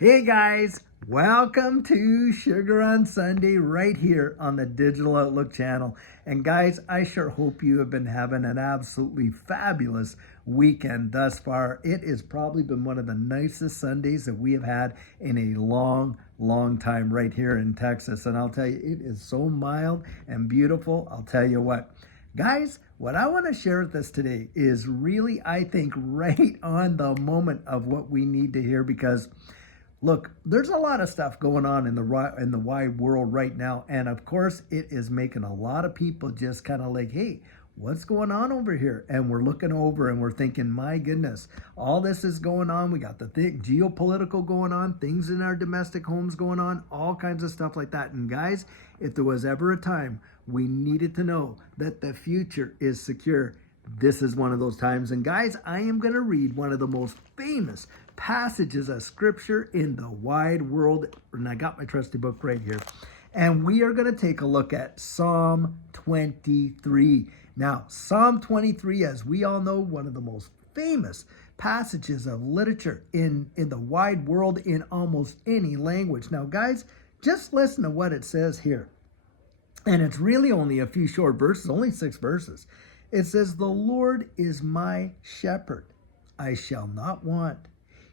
Hey guys, welcome to Sugar on Sunday right here on the Digital Outlook channel. And guys, I sure hope you have been having an absolutely fabulous weekend thus far. It has probably been one of the nicest Sundays that we have had in a long time right here in Texas. And I'll tell you, it is so mild and beautiful. I'll tell you what. Guys, what I want to share with us today is really, I think, right on the moment of what we need to hear because look, there's a lot of stuff going on in the wide world right now, and of course, it is making a lot of people just kind of like, "Hey, what's going on over here?" And we're looking over and we're thinking, "My goodness, all this is going on. We got the thing, geopolitical going on, things in our domestic homes going on, all kinds of stuff like that." And guys, if there was ever a time we needed to know that the future is secure, this is one of those times. And guys, I am going to read one of the most famous passages of scripture in the wide world. And I got my trusty book right here. And we are going to take a look at Psalm 23. Now, Psalm 23, as we all know, one of the most famous passages of literature in the wide world in almost any language. Now, guys, just listen to what it says here. And it's really only a few short verses, only 6 verses. It says, "The Lord is my shepherd. I shall not want.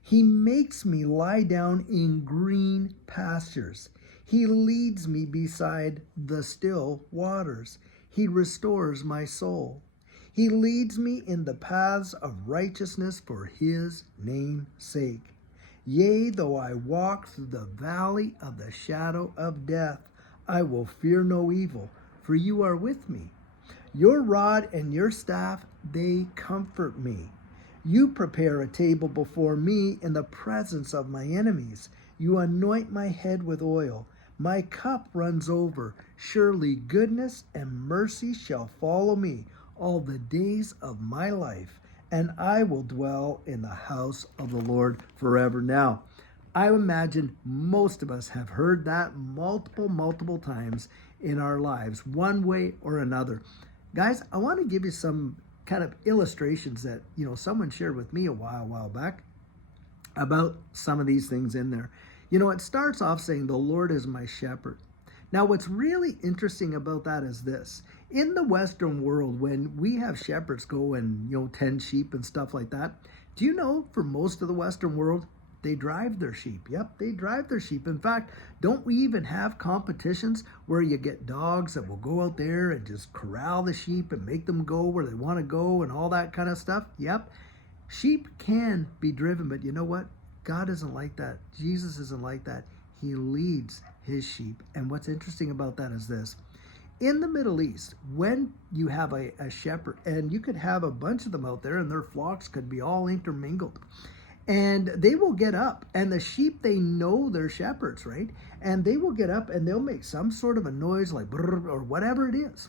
He makes me lie down in green pastures. He leads me beside the still waters. He restores my soul. He leads me in the paths of righteousness for his name's sake. Yea, though I walk through the valley of the shadow of death, I will fear no evil, for you are with me. Your rod and your staff, they comfort me. You prepare a table before me in the presence of my enemies. You anoint my head with oil. My cup runs over. Surely goodness and mercy shall follow me all the days of my life, and I will dwell in the house of the Lord forever." Now, I imagine most of us have heard that multiple times in our lives, one way or another. Guys, I want to give you some kind of illustrations that, someone shared with me a while back about some of these things in there. It starts off saying, "The Lord is my shepherd." Now, what's really interesting about that is this. In the Western world, when we have shepherds go and, tend sheep and stuff like that, do you know for most of the Western world, they drive their sheep. Yep, they drive their sheep. In fact, don't we even have competitions where you get dogs that will go out there and just corral the sheep and make them go where they want to go and all that kind of stuff? Yep. Sheep can be driven, but you know what? God isn't like that. Jesus isn't like that. He leads his sheep. And what's interesting about that is this. In the Middle East, when you have a shepherd, and you could have a bunch of them out there and their flocks could be all intermingled, and they will get up, and the sheep, they know they're shepherds, right? And they will get up and they'll make some sort of a noise like brrr, or whatever it is.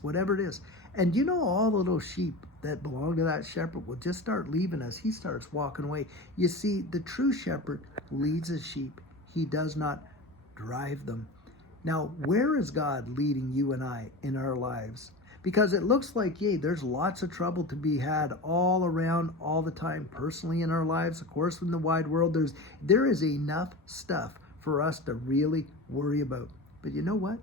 And all the little sheep that belong to that shepherd will just start leaving as he starts walking away. You see, the true shepherd leads his sheep. He does not drive them. Now, where is God leading you and I in our lives? Because it looks like, there's lots of trouble to be had all around, all the time, personally in our lives. Of course, in the wide world, there is enough stuff for us to really worry about. But you know what?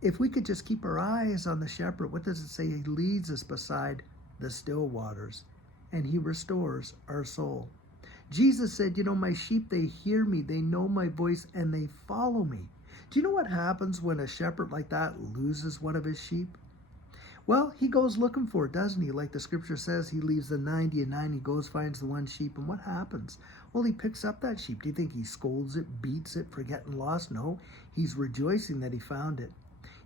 If we could just keep our eyes on the shepherd, what does it say? He leads us beside the still waters, and he restores our soul. Jesus said, my sheep, they hear me, they know my voice, and they follow me. Do you know what happens when a shepherd like that loses one of his sheep? Well, he goes looking for it, doesn't he? Like the scripture says, he leaves the 99, he goes, finds the one sheep, and what happens? Well, he picks up that sheep. Do you think he scolds it, beats it for getting lost? No, he's rejoicing that he found it.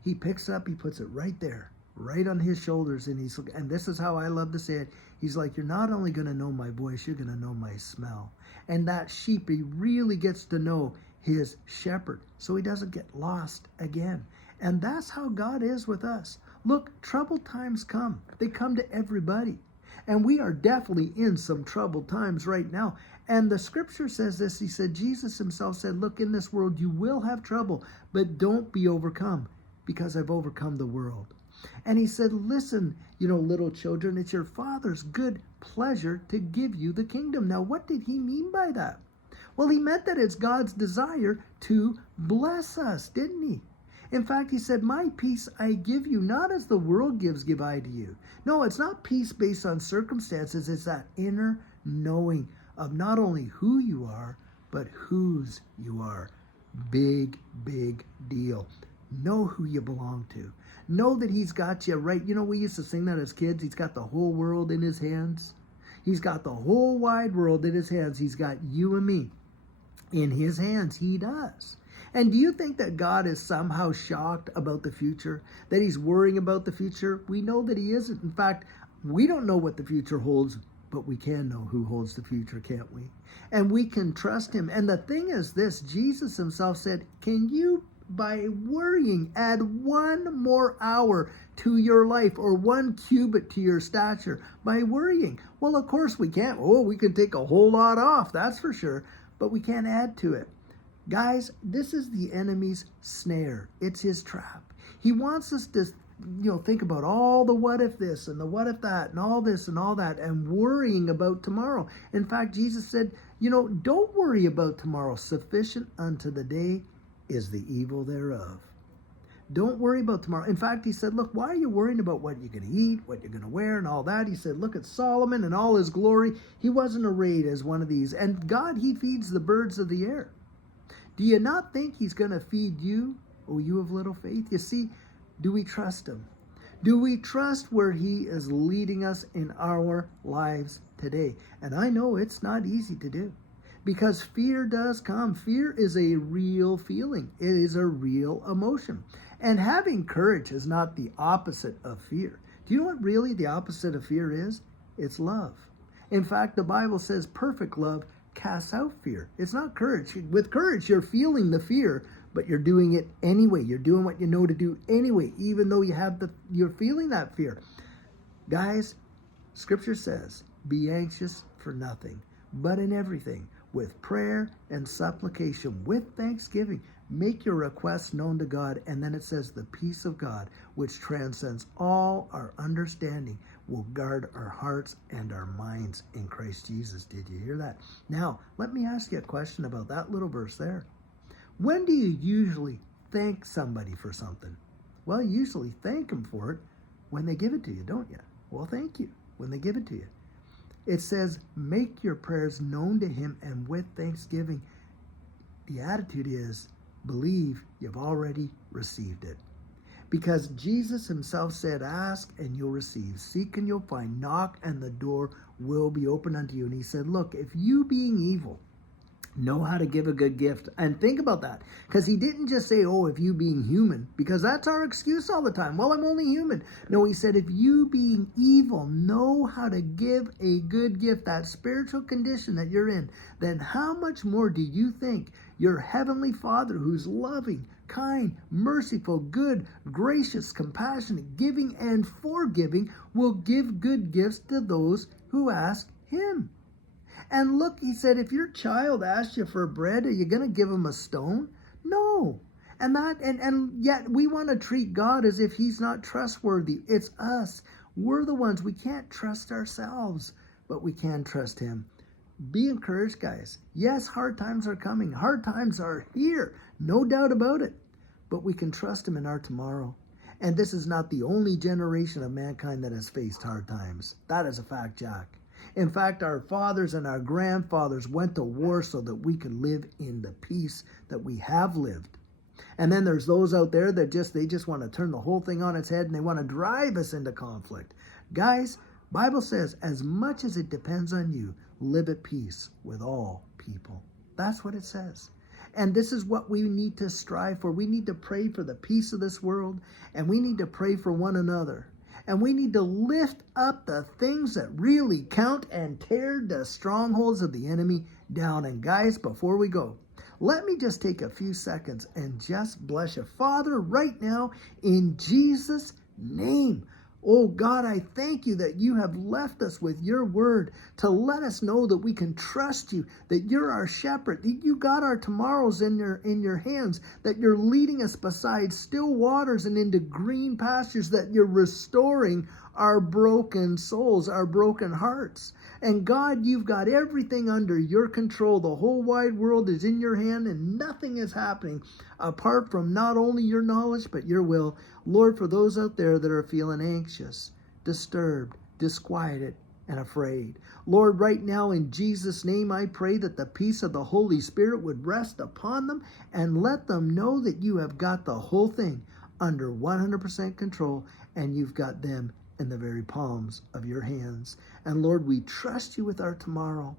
He picks it up, he puts it right there, right on his shoulders, and this is how I love to say it. He's like, you're not only going to know my voice, you're going to know my smell. And that sheep, he really gets to know his shepherd, so he doesn't get lost again. And that's how God is with us. Look, troubled times come. They come to everybody. And we are definitely in some troubled times right now. And the scripture says this. He said, Jesus himself said, look, in this world you will have trouble, but don't be overcome, because I've overcome the world. And he said, listen, little children, it's your Father's good pleasure to give you the kingdom. Now, what did he mean by that? Well, he meant that it's God's desire to bless us, didn't he? In fact, he said, my peace I give you, not as the world gives, give I to you. No, it's not peace based on circumstances. It's that inner knowing of not only who you are, but whose you are. Big, big deal. Know who you belong to. Know that he's got you right. You know, we used to sing that as kids. He's got the whole world in his hands. He's got the whole wide world in his hands. He's got you and me in his hands. He does. And do you think that God is somehow shocked about the future? That he's worrying about the future? We know that he isn't. In fact, we don't know what the future holds, but we can know who holds the future, can't we? And we can trust him. And the thing is this, Jesus himself said, can you, by worrying, add 1 more hour to your life or 1 cubit to your stature by worrying? Well, of course we can't. Oh, we can take a whole lot off, that's for sure, but we can't add to it. Guys, this is the enemy's snare. It's his trap. He wants us to, think about all the what if this and the what if that and all this and all that and worrying about tomorrow. In fact, Jesus said, don't worry about tomorrow. Sufficient unto the day is the evil thereof. Don't worry about tomorrow. In fact, he said, look, why are you worrying about what you're going to eat, what you're going to wear, and all that? He said, look at Solomon and all his glory. He wasn't arrayed as one of these. And God, he feeds the birds of the air. Do you not think he's going to feed you, O you of little faith? You see, do we trust him? Do we trust where he is leading us in our lives today? And I know it's not easy to do. Because fear does come. Fear is a real feeling. It is a real emotion. And having courage is not the opposite of fear. Do you know what really the opposite of fear is? It's love. In fact, the Bible says perfect love casts out fear. It's not courage. With courage, you're feeling the fear, but you're doing it anyway. You're doing what you know to do anyway, even though you're feeling that fear. Guys, Scripture says, be anxious for nothing, but in everything, with prayer and supplication, with thanksgiving, make your requests known to God. And then it says, the peace of God, which transcends all our understanding, will guard our hearts and our minds in Christ Jesus. Did you hear that? Now, let me ask you a question about that little verse there. When do you usually thank somebody for something? Well, you usually thank them for it when they give it to you, don't you? Well, thank you when they give it to you. It says, make your prayers known to him, and with thanksgiving. The attitude is, believe you've already received it. Because Jesus himself said, ask and you'll receive, seek and you'll find, knock and the door will be open unto you. And he said, look, if you being evil know how to give a good gift, and think about that, because he didn't just say, oh, if you being human, because that's our excuse all the time. Well, I'm only human. No, he said, if you being evil know how to give a good gift, that spiritual condition that you're in, then how much more do you think your heavenly Father, who's loving, kind, merciful, good, gracious, compassionate, giving, and forgiving, will give good gifts to those who ask him? And look, he said, if your child asks you for bread, are you going to give him a stone? No. And yet we want to treat God as if he's not trustworthy. It's us. We're the ones. We can't trust ourselves, but we can trust him. Be encouraged, guys. Yes, hard times are coming. Hard times are here. No doubt about it. But we can trust him in our tomorrow. And this is not the only generation of mankind that has faced hard times. That is a fact, Jack. In fact, our fathers and our grandfathers went to war so that we could live in the peace that we have lived. And then there's those out there that they just want to turn the whole thing on its head, and they want to drive us into conflict. Guys, Bible says, as much as it depends on you, live at peace with all people. That's what it says. And this is what we need to strive for. We need to pray for the peace of this world, and we need to pray for one another. And we need to lift up the things that really count and tear the strongholds of the enemy down. And guys, before we go, let me just take a few seconds and just bless you. Father, right now, in Jesus' name, oh God, I thank you that you have left us with your word to let us know that we can trust you, that you're our shepherd, that you got our tomorrows in your hands, that you're leading us beside still waters and into green pastures, that you're restoring our broken souls, our broken hearts. And God, you've got everything under your control. The whole wide world is in your hand and nothing is happening apart from not only your knowledge, but your will. Lord, for those out there that are feeling anxious, disturbed, disquieted, and afraid, Lord, right now in Jesus' name, I pray that the peace of the Holy Spirit would rest upon them and let them know that you have got the whole thing under 100% control and you've got them in the very palms of your hands. And Lord, we trust you with our tomorrow.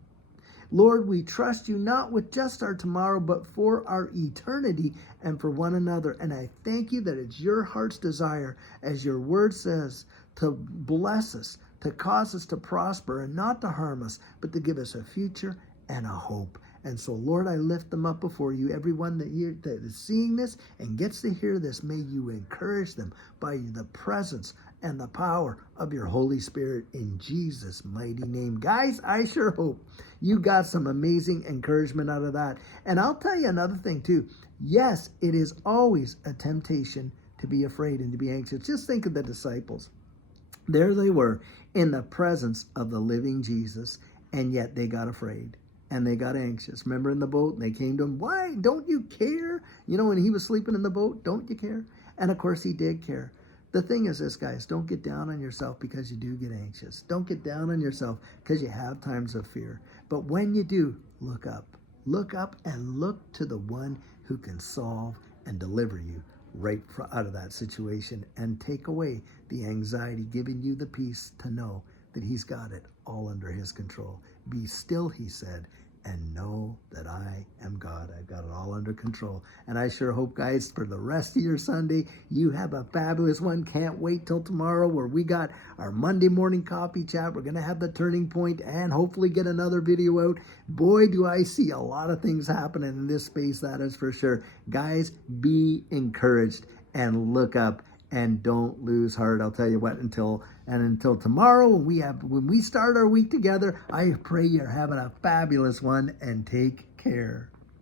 Lord, we trust you not with just our tomorrow, but for our eternity and for one another. And I thank you that it's your heart's desire, as your word says, to bless us, to cause us to prosper and not to harm us, but to give us a future and a hope. And so, Lord, I lift them up before you. Everyone that is seeing this and gets to hear this, may you encourage them by the presence and the power of your Holy Spirit in Jesus' mighty name. Guys, I sure hope you got some amazing encouragement out of that. And I'll tell you another thing too. Yes, it is always a temptation to be afraid and to be anxious. Just think of the disciples. There they were in the presence of the living Jesus, and yet they got afraid. And they got anxious. Remember in the boat, and they came to him, why, don't you care? You know, when he was sleeping in the boat, don't you care? And of course he did care. The thing is this, guys, don't get down on yourself because you do get anxious. Don't get down on yourself because you have times of fear. But when you do, look up. Look up and look to the one who can solve and deliver you right out of that situation and take away the anxiety, giving you the peace to know that he's got it all under his control. Be still, he said, and know that I am God. I've got it all under control. And I sure hope, guys, for the rest of your Sunday, you have a fabulous one. Can't wait till tomorrow where we got our Monday morning coffee chat. We're going to have the turning point and hopefully get another video out. Boy, do I see a lot of things happening in this space, that is for sure. Guys, be encouraged and look up. And don't lose heart. I'll tell you what, until tomorrow when we start our week together, I pray you're having a fabulous one and take care.